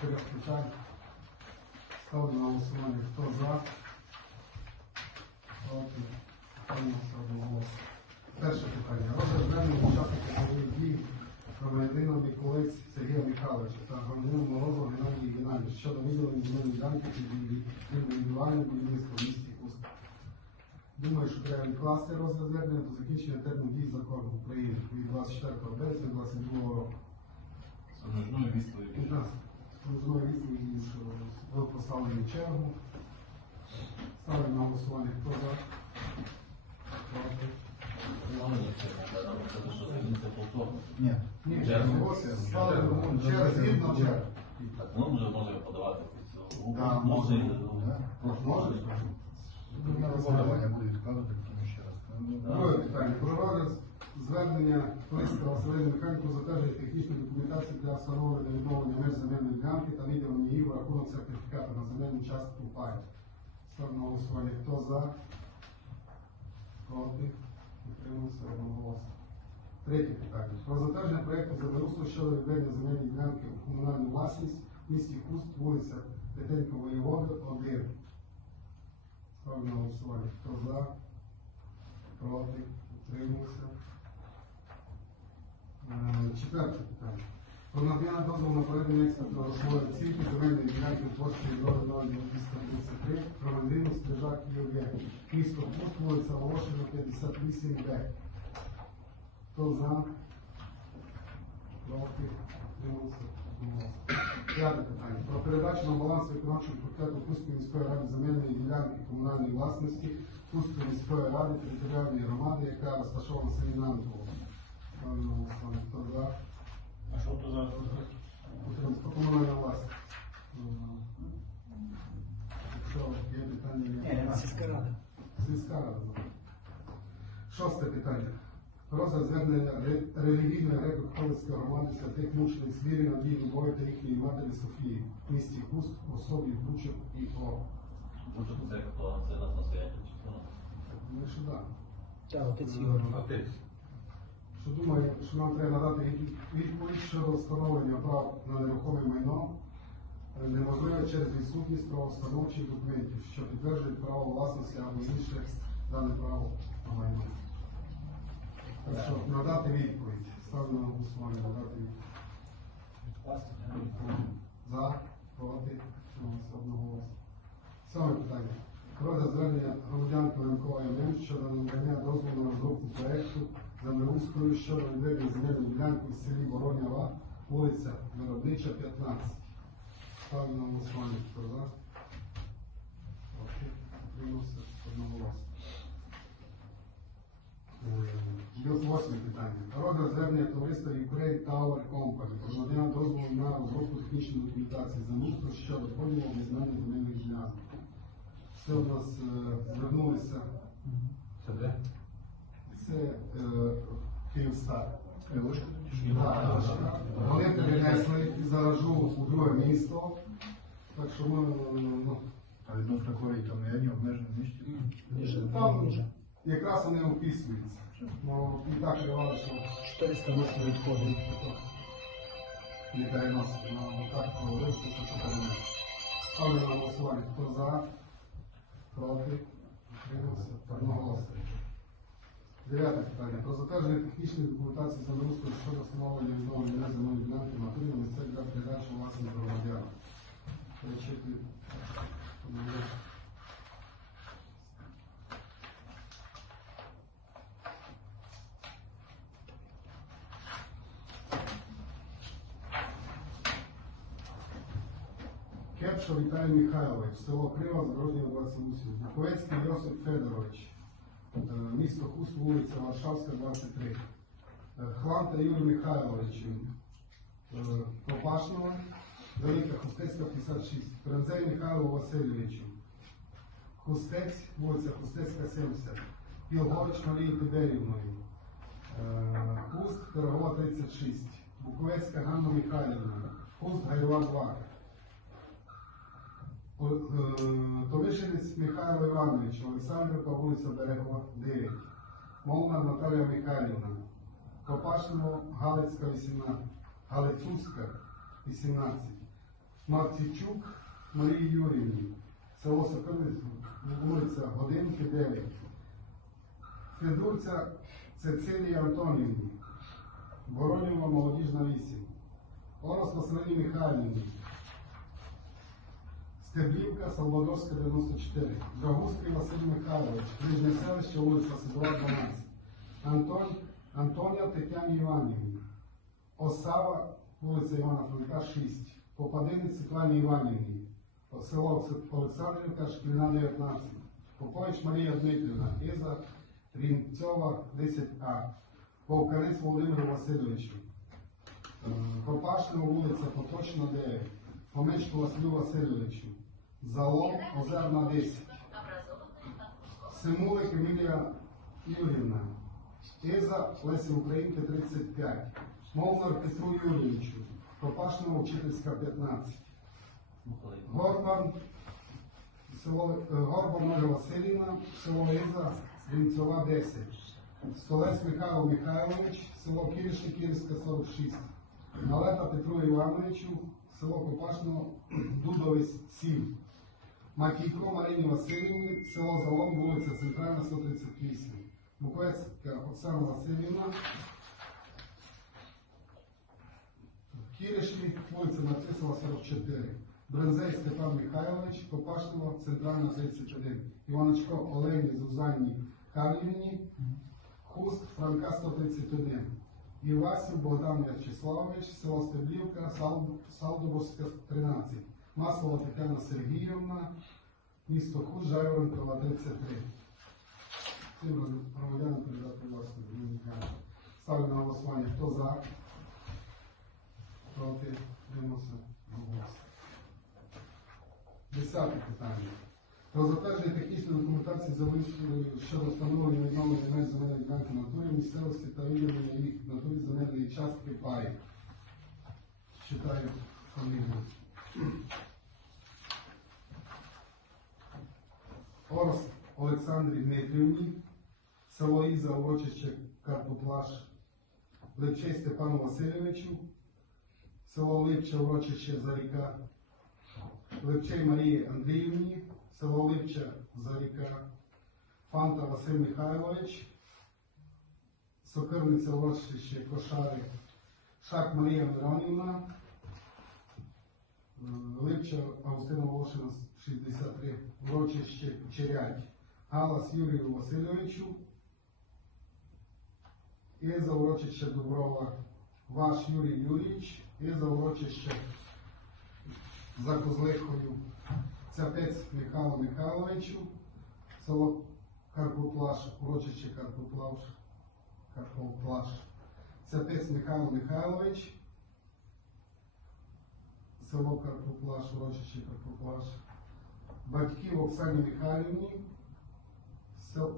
чотирьох питань. Ставлю на голосування. Хто за? Проти. Перше питання. Розгляд звернення учасника бойових дій громадянина Миколець Сергія Михайловича та громадянина Морозова Геннадія Геннадійовича щодо виділення земельної ділянки під індивідуальне будівництво в місті Куст. Думаю, що треба відкласти розгляд звернення до закінчення терміну дій закону України від 24 березня 2022 року. Шановні ну вислові. Дружної відповіді, що ви поставлені чергу. Ставлю на голосування хто за. Ні. Ні, Чергу? ось ставлю через згідно черг. Так, ну вже може подавати під цю. Да, може. Може? Може. Буде на розглядання буде відкладати, тому ще раз. Друге питання. Про розгляд звернення Плиска Василина Михайло про затвердження технічної документації для встановлення відновлення меж земельної ділянки та виділення її в рахунок сертифікату на земельну частку паю. Ставлю на голосування. Хто за? Проти? Утримався одноголосно. Третє питання. Про затвердження проєкту землеустрою щодо відведення земельної ділянки у комунальну власність в місті Куст, вулиця Петенько Воєводи, 1. Ставлю на голосування. Хто за? Проти? Утримався. Четверте питання. Про надання дозволу на проведення експертної розмови оцінки земельної ділянки площею 0233 громадянину Стрижак ЮВ. Місто Куст, вулиця Волошина, 58Б. Хто за? Проти? Одноголосно. П'яте питання. Про передачу на баланс виконавчого комітету Кузької міської ради земельної ділянки комунальної власності Кузької міської ради територіальної громади, яка розташована в селі. На голосування. Хто за? А що то зараз? Утримався. Комунальна власність. Якщо є питання, є. Сільська рада. Сільська рада. Шосте питання. Розгляд звернення ре- релігійної греко-католицької громади святих мучених звірі Надії Любові та їхньої матері Софії в місті Куст особі Бучок і О. Може це хто? Це нас настоятель хто? Ну. Так, отець Ігор. Отець. Що думаю, що нам треба надати відповідь щодо встановлення прав на нерухоме майно е, неможливо через відсутність правоустановчих документів, що підтверджують право власності або інше дане право на майно. Так що надати відповідь. Ставлю на голосування, надати відповідь. За, проти, утримався одноголосно. Саме питання. Розгляд звернення громадян Коленкова ММ щодо надання дозволу на розробку землеустрою щодо відведення земельної ділянки в селі Воронява, вулиця Виробнича, 15. Ставлю на голосування. Хто за? Утримався одноголосно. Е, Восьме питання. Розгляд звернення товариства Ukraine Tower Company про надання дозволу на розробку технічної документації замустрою щодо поділу об'єднання земельних ділянок. Це у нас е, звернулися, Це де? Це е, Київстар. Да, Вони перенесли заражу у друге місто. Так що ми ну, А відносно корей там не одні обмежені місці. там якраз вони описуються. Ну, і так тривало, що 400 метрів відходить. не переносити. Ну, так вийшло, що переносити. Ставлю на голосування. Хто за? Проти? Одноголосно. Дев'яте питання. Про затвердження технічної документації землеустрою щодо встановлення відновлення земельної ділянки на тим місце для передачі власних громадян. Кепшо Віталій Михайлович, село Крива, Задорожнього 28. Буковецький Йосип Федорович, місто Хуст, вулиця Варшавська, 23. Е, Хланта Юрій Михайлович, е, Попашного, Велика Хустецька, 56. Францей Михайло Васильовичу, Хустець, вулиця Хустецька, 70. Пілгович Марії Тиберівною, е, Хуст, Пирогова, 36. Буковецька Ганна Михайлівна, Хуст, Гайова, 2. Е, Михайло Іванович, Олександрівка, вулиця Берегова, 9. Молна Наталія Михайлівна. Копашного, Галицька, 18. Галицюцька, 18. Марцівчук Марії Юрівні, село Соколиць, вулиця Годинки 9. Федурця Цецилії Антонівні, Воронєва молодіжна 8. Орос Василині Михайлівні, Стеблівка, Салвадорська 94. Драгуський Василь Михайлович, Нижнє селище, вулиця Сидора 12. Антон, Антоня Тетяні Іванівні. Осава, вулиця Івана Франка, 6. Попадинець Світлані Іванівні. Село Олександрівка, шкільна 19. Попович Марія Дмитрівна, Іза Рінцьова, 10А. Вовканець Володимиру Васильовичу. Е, вулиця Поточна 9. Помичку Василю Васильовичу. Залом Озерна 10. Симулик Емілія Юрівна. Іза Лесі Українки 35. Молнар Петру Юрійовичу. Попашнева учительська 15. Ну, коли. Горбан, село е, Горбан Василівна, село Іза, Рінцова 10. Столець Михайло Михайлович, село Кіріші, Київська 46. Налета Петру Івановичу, село Попашно, Дудовець 7. Макійко Марині Васильівні, село Залом, вулиця Центральна, 138. Буковецька Оксана Васильівна, Кіріші, вулиця Нарцисова, 44. Брензей Степан Михайлович, Попашнова, Центральна 31. Іваночко Олені Зузанні Карлівні, Хуст Франка 131. Івасів Богдан В'ячеславович, село Стеблівка, Сал- Салдоборська 13. Маслова Тетяна Сергіївна, місто Хуст, Жайворонкова 33. Цим громадянам передати власне комунікацію. Ставлю на голосування. Хто за? Проти? Тримався? Голосу. Десяте питання. Про затвердження технічної документації землею щодо встановлення відновлення земель земельної ділянки на натурі місцевості та виділення їх натурі земельної частки паї. Читаю фамілію. Орс Олександрі Дмитрівні, село Іза, урочище Карпоплаш, Лепчей Степану Васильовичу, село Липче, урочище Заріка, Липчей Марії Андріївні, село Липче, Заріка, Фанта Василь Михайлович, Сокирниця урочище Кошари, Шак Марія Миронівна, Липче Августина Волошина 63, урочище Черять, Галас Юрію Васильовичу, і за урочище Дуброва ваш Юрій Юрійович, і за урочище за Козлихою Цапець Михайло Михайловичу, село Карпоплаш, урочище Карпоплаш, Карпоплаш, Цапець Михайло Михайлович, село Карпоплаш, урочище Карпоплаш, батьків Оксані Михайлівні,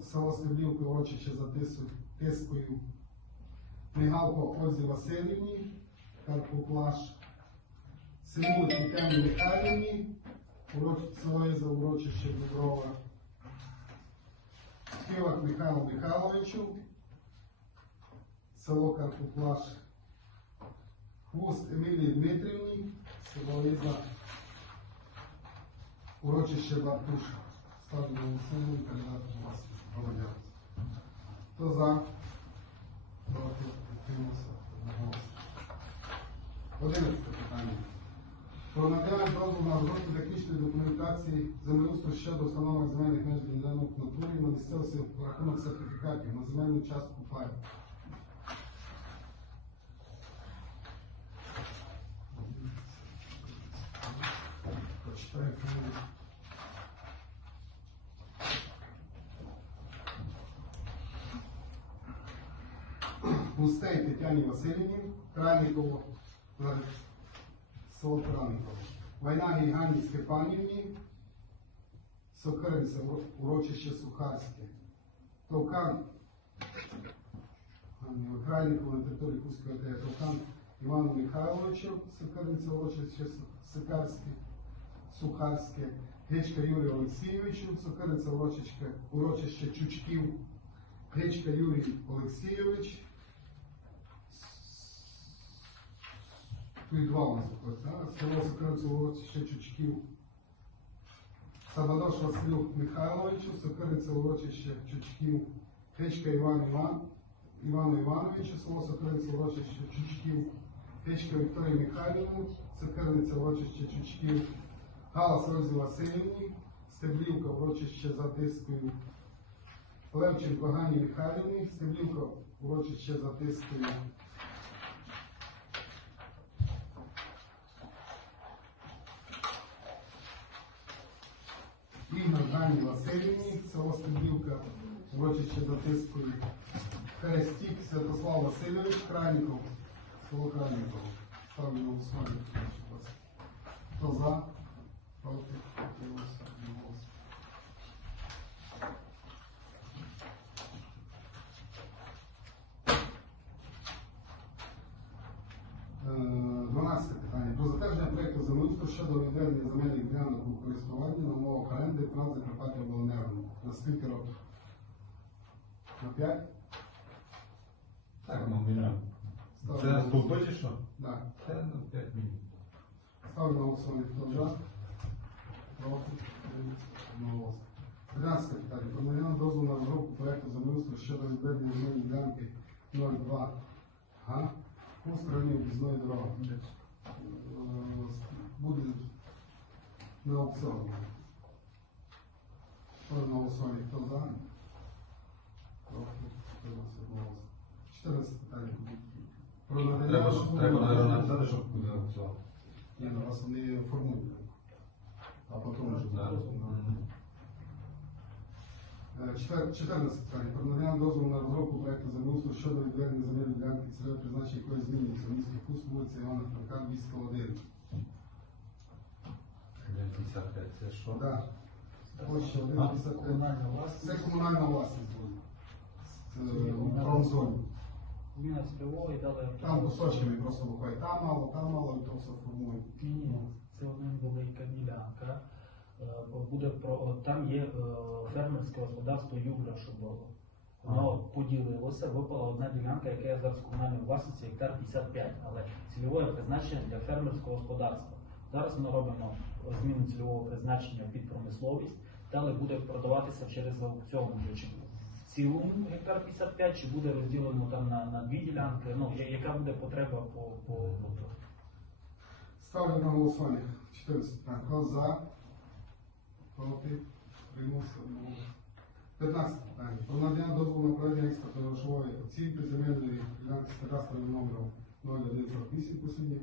село Стеблівка, урочище за Тискою, Мигалко Ользі Васильівні, Карпоплаш, Симу Тетяні Михайлівні, село Іза, урочище Дуброва, Співак Михайлу Михайловичу, село Карпоплаш, Хвост Емілії Дмитрівні, Іза, урочище Бартуша. Ставлю голосування кандидат у вас громадян. Хто за? Проти? Утримався? Одноголосно. Одинадцяте питання. Про надання дозволу на розробку технічної документації землеустрою щодо встановлення земельних меж ділянок натурі на місцевості в рахунок сертифікатів на земельну частку паю. Почитаю фамілію. Густей Тетяні Васильівні, Кральникову, Лариса село Кранково. Вайнагі Ганні Степанівні, Сокиринця, урочище Сухарське. Товкан Крайникову на території Кузької ОТГ. Товкан Івану Михайловичу, Сокиринця, урочище Сикарське, Сухарське. Гречка Юрію Олексійовичу, Сокиринця, урочище, урочище Чучків. Гречка Юрій Олексійович, Тут два у нас а? село урочище Чучків. Сабадош Василю Михайловичу, Сокиринця урочище Чучків. Печка Іван Іван, Івану Івановичу, село Сокиринця урочище Чучків. Печка Вікторії Михайлівні, Сокирниця урочище Чучків. Галас Ользі Васильівні, Стеблівка урочище за тискою. Левченко Гані Михайлівні, Стеблівка урочище за Гані Васильівні, село Стеблівка, урочище за тискою. Хрестік Святослав Васильович Крайніков, село Крайніков. Ставлю голосування. Хто за? Проти? Утримався? Одноголосно. Е, 12 питання. Про затвердження проєкту землеустрою щодо відведення земельних ділянок у користування на прав Закарпаття обленерго. На скільки років? На 5? Так, ну, міняємо. Це стовпи чи що? Так. Це ну, 5 мінімум. Ставлю на голосування. Хто за? Проти? Одноголосно. 13 питання. Про надання дозволу на розробку проєкту землеустрою щодо відведення земельної ділянки 02 га у стороні об'їзної дороги. Е, Буде на аукціоні. Ставлю на голосування. Хто за? Проти? Утримався? Одноголосно. 14 питання. Про надання Треба, дозволу треба на наверное, написати, щоб буде аукціон. ні, ну раз вони формують. А потім вже Да. Е, чотир- 14 питання. Про надання дозволу на розробку проекту землеустрою щодо відведення земельної ділянки цільове призначення якої змінюється в місті Кус, вулиця Івана Франка, 201. 55, це що? Да. Площа 1,55. Комунальна власність. Це комунальна власність буде. Це в промзоні. Зміна цільової дали. Там кусочками просто виходить. Там мало, там мало, і то все формує. Ні, це одна велика ділянка. Е, Буде про там є е, фермерське господарство Югра, що було. Воно поділилося, випала одна ділянка, яка є зараз комунальною власністю, гектар 55, але цільове призначення для фермерського господарства. Зараз ми робимо зміну цільового призначення під промисловість, далі буде продаватися через аукціон вже в цілому гектар 55, чи буде розділено там на, на дві ділянки, ну яка буде потреба по, по, по. Ставлю на голосування 14 питань. Хто за? Проти? Одноголосно. 15 питання. Про надання дозволу на проведення експортної грошової оцінки земельної ділянки з кадастровим номером 0148 посідні.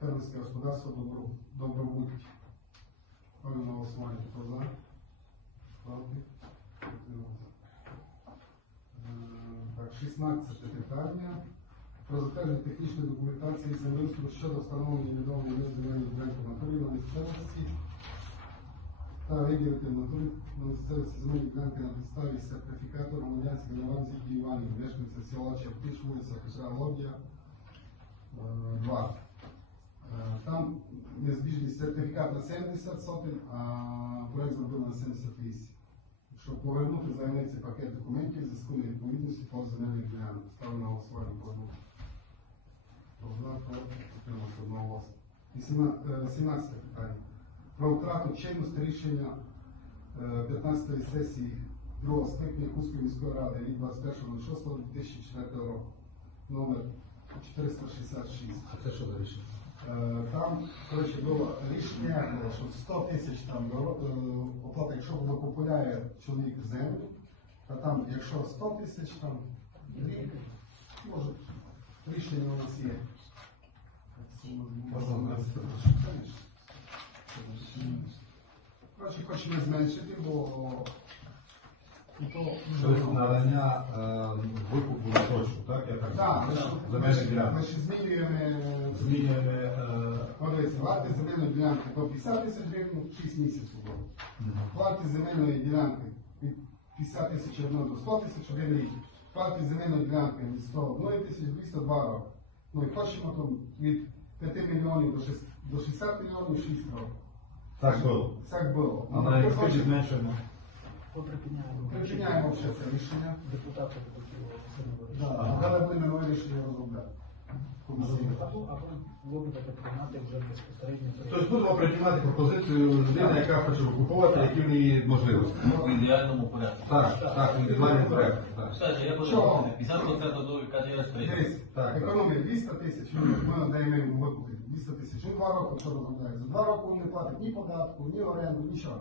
Фермерське господарство Добро- Добробут. Ставлю на голосування. Хто за? Е, Так, 16 питання про затвердження технічної документації землеустрою щодо встановлення відомої земельної ділянки натурі на місцевості та виділити натурі на місцевості земельної ділянки на підставі сертифікату громадянської Леванці Іванів, мешканця села Чаптиш, вулиця Лобія, 2. Там незбіжність сертифікат на 70 сотень, а проект зробили на 78. Щоб повернути заявниці пакет документів зв'язку невідповідності по земельних ділянок. Ставлю на голосування сіна- е, 17 питання. Про втрату чинності рішення е, 15-ї сесії другого скликання Кузької міської ради від 21.06.2004 року. Номер 466. А це що за рішення? Е, Там, коротше, було рішення, що 100 тисяч там е, оплата, якщо викупляє чоловік землю, то там, якщо 100 тисяч там рік, може, рішення у нас є. Коротше, хочемо зменшити, бо Тобто надання е, викупу на точку, так? Я так Так, ми ж- Земельні ж- ділянки. ми ж змінюємо Змінюємо е, Подивіться, варти земельної ділянки по 50 тисяч гривень 6 місяців було. Варти земельної ділянки від 50 тисяч гривень до 100 тисяч один рік. Земельної ділянки від 101 тисяч 202 роки. Ну і хочемо там від 5 мільйонів до 6 до 60 мільйонів 6 років. так було. Так було. А на експорті зменшуємо. Поприпиняємо. Припиняємо вже це рішення. Депутати хотіли це не вирішити. але будемо нове рішення розробляти. комісійно. Або, або ви будете приймати вже безпосередньо. при- Тобто будемо приймати пропозицію людини, яка хоче викуповувати, які в неї можливості. В ідеальному порядку. Так, так, індивідуальний проект. Так. Кстати, я Чого? 50% до каже, я Так, так. економія 200 тисяч, ми надаємо йому викупити 200 тисяч. Він два роки що розробляє. За два роки він не платить ні податку, ні оренду, нічого.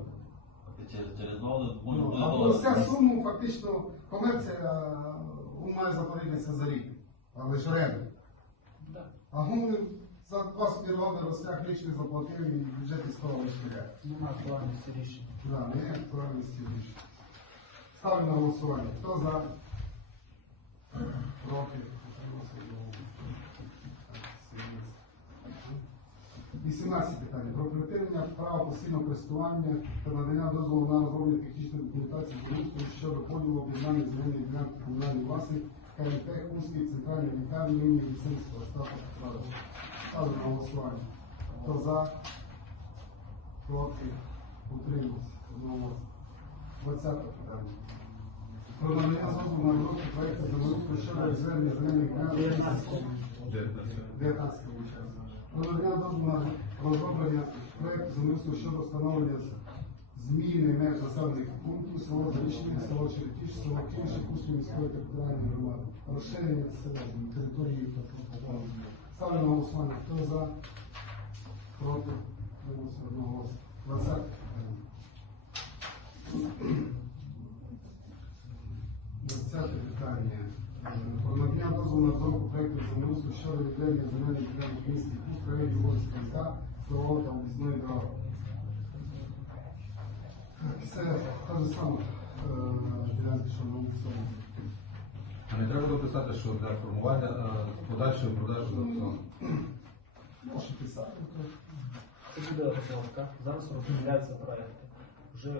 Через, через два роки Ну, ось ця сума фактично комерція він має заплатитися за рік, але ж оренду. Да. А гуми за 20 роки розтяг лічний заплатив і бюджет із того вишкіряє. Нема актуальності рішення. Да, не актуальності більше. Ставлю на голосування. Хто за? Проти? Утримався? Так, 18 питання. Про припинення права постійного користування та надання дозволу на розроблення технічної документації будівництва щодо поділу об'єднання земельної ділянки комунальної власності КНП Хустський центральний лікарні імені Лісинського штату Ради. Ставлю на голосування. Хто за? Проти? Утримався. Одного. 20 питання. Про надання дозволу на розробку проєкту землеустрою щодо звернення земельних ділянок 19 виходить. Про дозволу на розроблення проєкту землеустрою щодо встановлення зміни меж населених пунктів село Зарічне, село Черетіш, село Київше, Курської міської територіальної громади. Розширення села території та Ставлю на голосування. Хто за? Проти? Утримався одного. 20 питання. 20 питання. Про надання дозволу на розробку проєкту землеустрою відведення земельних ділянок в місті Курськ, районі Волинська міста, село та об'їзної дороги. Це та ж сама е, ділянка, що на вулиці. А не треба дописати, що для формування е, подальшої продажу аукціону. Можете писати. Це буде розробка. Зараз розробляються проекти. Вже е,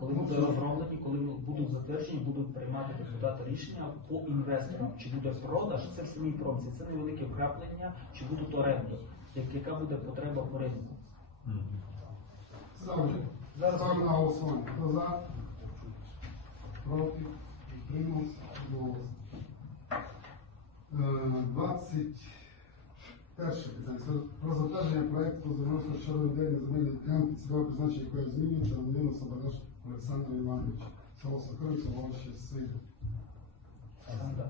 коли ми розроблені, коли будуть затверджені, будуть приймати депутати рішення по інвесторам, чи буде продаж, це в самій промці, це невелике вкраплення, чи будуть оренди, яка буде потреба по ринку. Ставлю. Зараз Ставлю на голосування. Хто за? Проти? Утримався? Голос. 20. Е, Перше питання про затвердження проєкту земельного щодо ведення земельних ділянки цільового призначення якої змінюється Володимир Сабараш Олександр Іванович. Село Сокровище, Волоще Сир. Санда.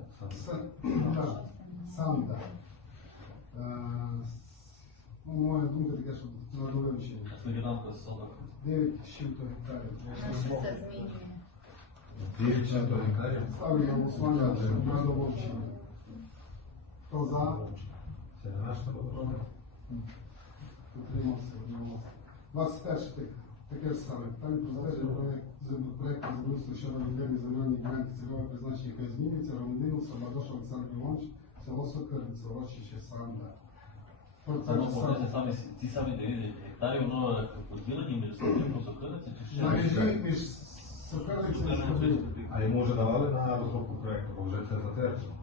Санда. Е, ну, моя думка така, що на довивчення. Ділянка 40. 9 чим-то гектарів. Це змінює. 9 чим-то гектарів? Ставлю на голосування на довивчення. Хто за? Це наш тобто. Утримався одного. 21 тик. Таке ж саме. Питання про проект землі- проекту землеустрою щодо відведення земельної ділянки цільове призначення, яке змінюється, Романину, Самадош Олександр Іванович, село Сокирин, село Санда. Ці самі, ці самі 9 гектарів, воно поділені між просто чи ще? Між Сокирицею і А йому вже давали на розробку проекту, бо вже це затверджено.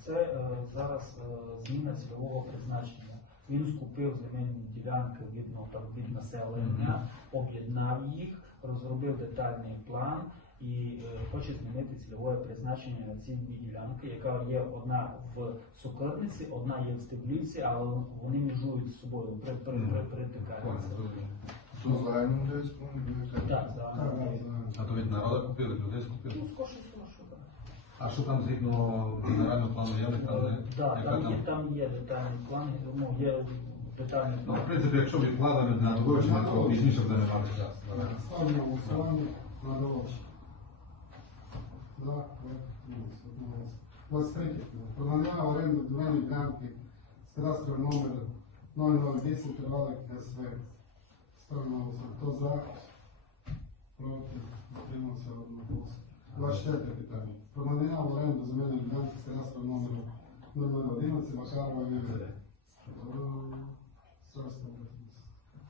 Це е, зараз е, зміна цільового призначення. Він скупив земельні ділянки від населення, об'єднав їх, розробив детальний план і е, хоче змінити цільове призначення на ці дві ділянки, яка є одна в Сокирниці, одна є в Стеблівці, але вони межують з собою, при, при, при, Понял, перетикаються. зрозумів. Що загальному десь повинні Так, Так, так, так. А то від народу купили, людей скупили. А що там згідно генерального плану явних там? Так, там є, там є детальний план, ну, є детальний Ну, план. в принципі, якщо відкладено на довивчення, то пізніше вже не мати час. Ставлю голосування на доводче. За, проти, утримався одного. 23 про надання оренду земельної ділянки з кадастровим номером 0010 Тривалик СВ. Ставлю на голосування. Хто за? Проти, утримався одного. 24 питання. Про надання в оренду земельної ділянки з кадастровим номером 0011 Макарова Юрія.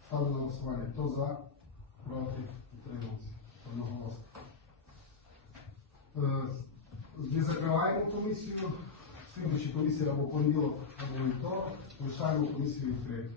Ставлю на голосування. Хто за? Проти? Утримався. Одноголосно. Е, Не закриваємо комісію. Слідуючі комісії або понеділок, або вівторок. Лишаємо комісію відкритою.